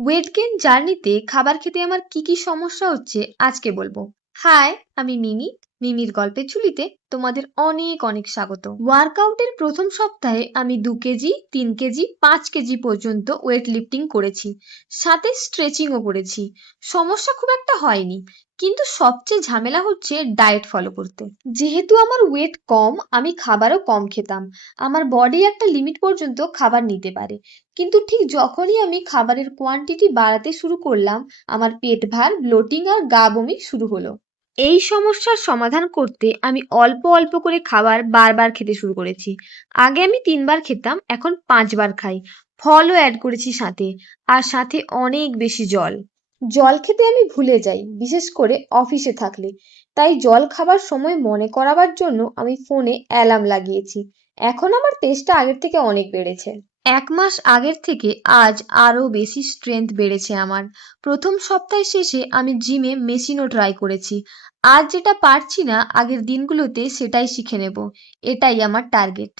Weight gain জার্নিতে খাবার খেতে আমার কি কি সমস্যা হচ্ছে আজকে বলবো। হাই, আমি মিমি। মিমির গল্পের ঝুলিতে তোমাদের অনেক অনেক স্বাগত। ওয়ার্কআউটের প্রথম সপ্তাহে আমি 2 কেজি, 3 কেজি, 5 কেজি পর্যন্ত ওয়েট লিফটিং করেছি, সাথে স্ট্রেচিংও করেছি। সমস্যা খুব একটা হয়নি, কিন্তু সবচেয়ে ঝামেলা হচ্ছে ডায়েট ফলো করতে। যেহেতু আমার ওয়েট কম, আমি খাবারও কম খেতাম। আমার বডি একটা লিমিট পর্যন্ত খাবার নিতে পারে, কিন্তু ঠিক যখনই আমি খাবারের কোয়ান্টিটি বাড়াতে শুরু করলাম, আমার পেট ভার, ব্লোটিং আর গা বমি শুরু হলো। এই সমস্যার সমাধান করতে আমি অল্প অল্প করে খাবার বারবার খেতে শুরু করেছি। আগে আমি 3 বার খেতাম, এখন 5 বার খাই। ফলও অ্যাড করেছি সাথে, আর সাথে অনেক বেশি জল। জল খেতে আমি ভুলে যাই, বিশেষ করে অফিসে থাকলে। তাই জল খাবার সময় মনে করাবার জন্য আমি ফোনে অ্যালার্ম লাগিয়েছি। এখন আমার তেষ্টা আগের থেকে অনেক বেড়েছে। 1 মাস আগের থেকে আজ আরো বেশি স্ট্রেংথ বেড়েছে আমার। প্রথম সপ্তাহের শেষে আমি জিমে মেশিনও ট্রাই করেছি। আজ যেটা পারছি না আগের দিনগুলোতে, সেটাই শিখে নেব। এটাই আমার টার্গেট।